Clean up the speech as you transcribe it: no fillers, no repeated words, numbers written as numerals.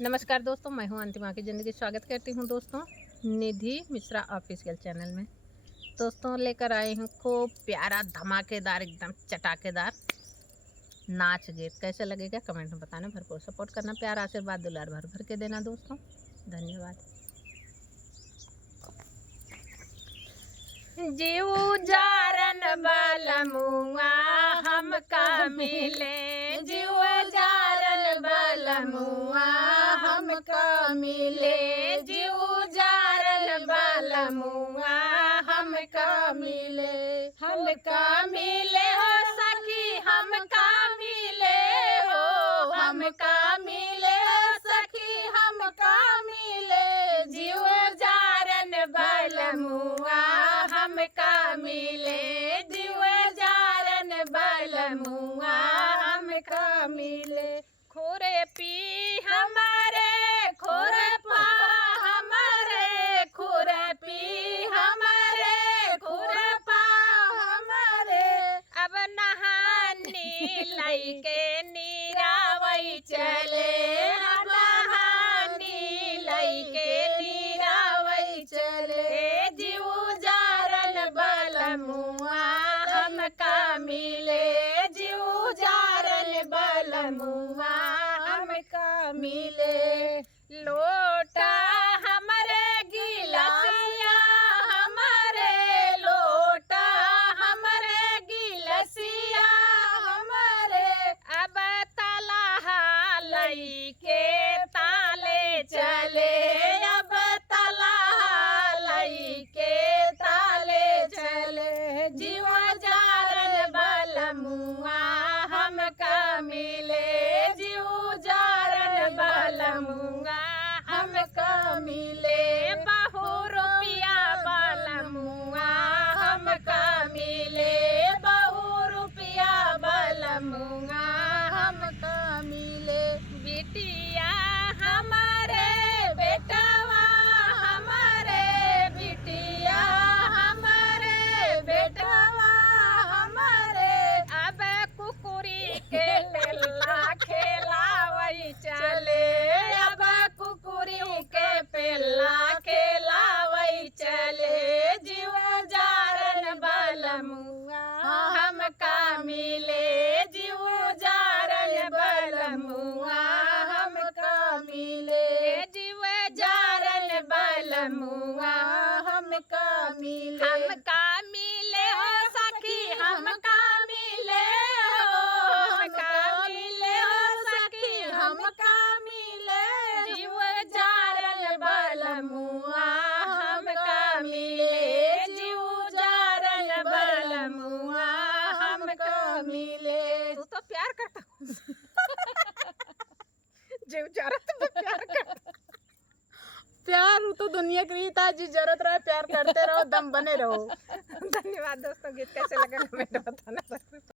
नमस्कार दोस्तों, मैं हूं अंतिमा की ज़िंदगी। स्वागत करती हूं दोस्तों निधि मिश्रा ऑफिशियल चैनल में। दोस्तों लेकर आई हूं खूब प्यारा धमाकेदार एकदम चटाकेदार नाच गीत। कैसे लगेगा कमेंट में बताना। भरपूर सपोर्ट करना, प्यार आशीर्वाद दुलार भर भर के देना दोस्तों। धन्यवाद। जीव जारन बलमुआ हमका मिले, जीव जारन बलमुआ हमका मिले, जीव जारन बलमुआ हमका मिले, हमका मिले हो सखी हमका मिले हो, हमका मिले हो सखी हमका मिले, जीव जारन बलमुआ हमका मिले, जीव जारन बलमुआ हमका मिले। खोरे पी हमारे खोरे पा हमारे, खोरे पी हमारे खोरे पा हमारे, अब नहानी लइके नीरावई चले, अब नहानी लइके नीरावई चले, जीव जारन बलमुआ हमका मिले, जीव जारन बलमुआ हमका मिले। लोटा हमारे गिलसिया हमारे, लोटा हमारे गिलसिया हमारे, अब तलहा लइके ताले चले, अब तलहा लइके ताले चले, जीव जारन बलमुआ हमका मिले, जीव जारन बलमुआ हमका मिले। बहु रुपया बलमुआ हमका मिले, बहु रुपया बलमुआ हमका मिले। बिटिया हमारे बेटवा हमारे, बिटिया हमारे बेटवा हमारे, अब कुकुरी के पेल्ला खेलावई चले, अब कुकुरी के पेल्ला खेलावई चले, जीव जारन बलमुआ हमका मिले, जीव जारन बलमुआ हमका मिले, जीव जारन बलमुआ हमका मिले, हमका मिले हो सखी हमका मिले हो, हमका मिले हो सखी हमका मिले, जीव जारन बलमुआ हमका मिले, जीव जारन बलमुआ हमका मिले। तू तो प्यार करता जीव जारन तो प्यार करता। प्यार तो दुनिया की रीत है, जी जरूरत रहे प्यार करते रहो, दम बने रहो। धन्यवाद दोस्तों। गीत कैसे लगा कमेंट बताना।